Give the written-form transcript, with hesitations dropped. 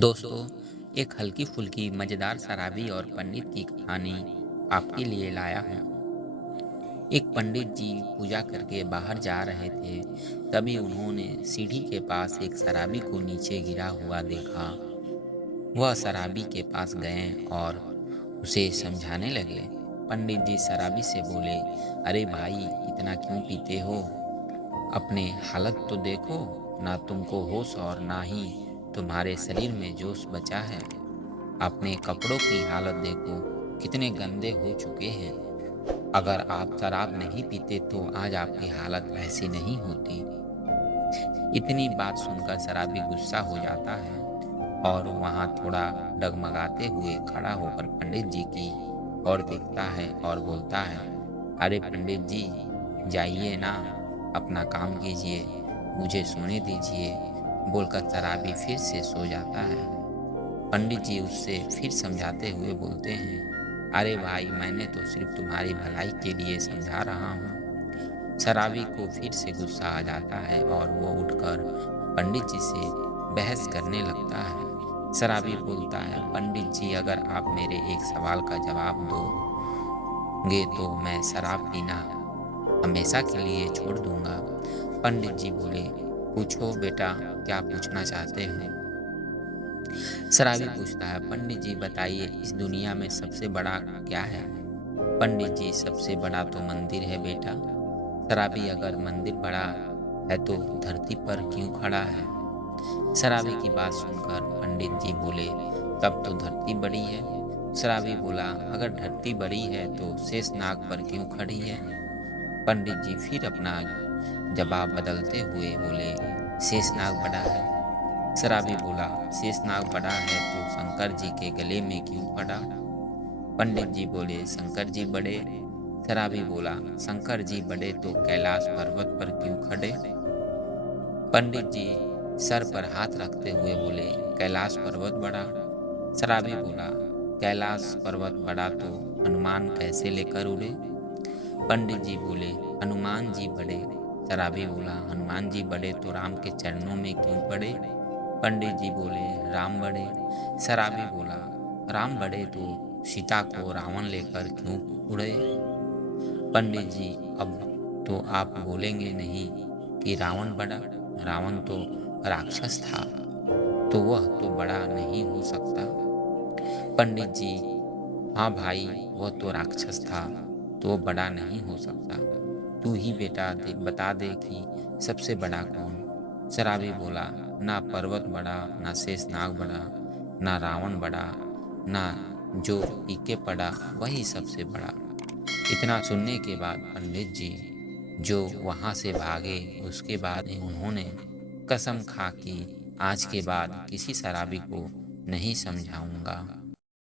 दोस्तों, एक हल्की फुल्की मज़ेदार शराबी और पंडित की कहानी आपके लिए लाया हूँ। एक पंडित जी पूजा करके बाहर जा रहे थे। तभी उन्होंने सीढ़ी के पास एक शराबी को नीचे गिरा हुआ देखा। वह शराबी के पास गए और उसे समझाने लगे। पंडित जी शराबी से बोले, अरे भाई, इतना क्यों पीते हो? अपने हालत तो देखो। ना तुमको होश और ना ही तुम्हारे शरीर में जोश बचा है। अपने कपड़ों की हालत देखो, कितने गंदे हो चुके हैं। अगर आप शराब नहीं पीते तो आज आपकी हालत ऐसी नहीं होती। इतनी बात सुनकर शराबी गुस्सा हो जाता है और वहाँ थोड़ा डगमगाते हुए खड़ा होकर पंडित जी की ओर देखता है और बोलता है, अरे पंडित जी, जाइए ना, अपना काम कीजिए, मुझे सोने दीजिए। बोलकर शराबी फिर से सो जाता है। पंडित जी उससे फिर समझाते हुए बोलते हैं, अरे भाई, मैंने तो सिर्फ तुम्हारी भलाई के लिए समझा रहा हूँ। शराबी को फिर से गुस्सा आ जाता है और वो उठकर पंडित जी से बहस करने लगता है। शराबी बोलता है, पंडित जी, अगर आप मेरे एक सवाल का जवाब दोगे तो मैं शराब पीना हमेशा के लिए छोड़ दूंगा। पंडित जी बोले, पूछो बेटा, क्या पूछना चाहते हो? शराबी पूछता है, पंडित जी बताइए, इस दुनिया में सबसे बड़ा क्या है? पंडित जी, सबसे बड़ा तो मंदिर है बेटा। शराबी, अगर मंदिर बड़ा है तो धरती पर क्यों खड़ा है? शराबी की बात सुनकर पंडित जी बोले, तब तो धरती बड़ी है। शराबी बोला, अगर धरती बड़ी है तो शेषनाग पर क्यों खड़ी है? पंडित जी फिर अपना जवाब बदलते हुए बोले, शेषनाग बड़ा है। शराबी बोला, शेषनाग बड़ा है तो शंकर जी के गले में क्यों पड़ा? पंडित जी बोले, शंकर जी बड़े। शराबी बोला, शंकर जी बड़े तो कैलाश पर्वत पर क्यों खड़े? पंडित जी सर पर हाथ रखते हुए बोले, कैलाश पर्वत बड़ा। शराबी बोला, कैलाश पर्वत बड़ा तो हनुमान कैसे लेकर उड़े? पंडित जी बोले, हनुमान जी बड़े। शराबी बोला, हनुमान जी बड़े तो राम के चरणों में क्यों पड़े? पंडित जी बोले, राम बड़े। शराबी बोला, राम बड़े तो सीता को रावण लेकर क्यों उड़े? पंडित जी, अब तो आप बोलेंगे नहीं कि रावण बड़ा? रावण तो राक्षस था, तो वह तो बड़ा नहीं हो सकता। पंडित जी, हाँ भाई, वह तो राक्षस था, तो वह बड़ा नहीं हो सकता। तू ही बेटा बता दे कि सबसे बड़ा कौन? शराबी बोला, ना पर्वत बड़ा, ना शेषनाग बड़ा, ना रावण बड़ा, ना जो पीके पड़ा वही सबसे बड़ा। इतना सुनने के बाद पंडित जी जो वहाँ से भागे, उसके बाद उन्होंने कसम खा कि आज के बाद किसी शराबी को नहीं समझाऊंगा।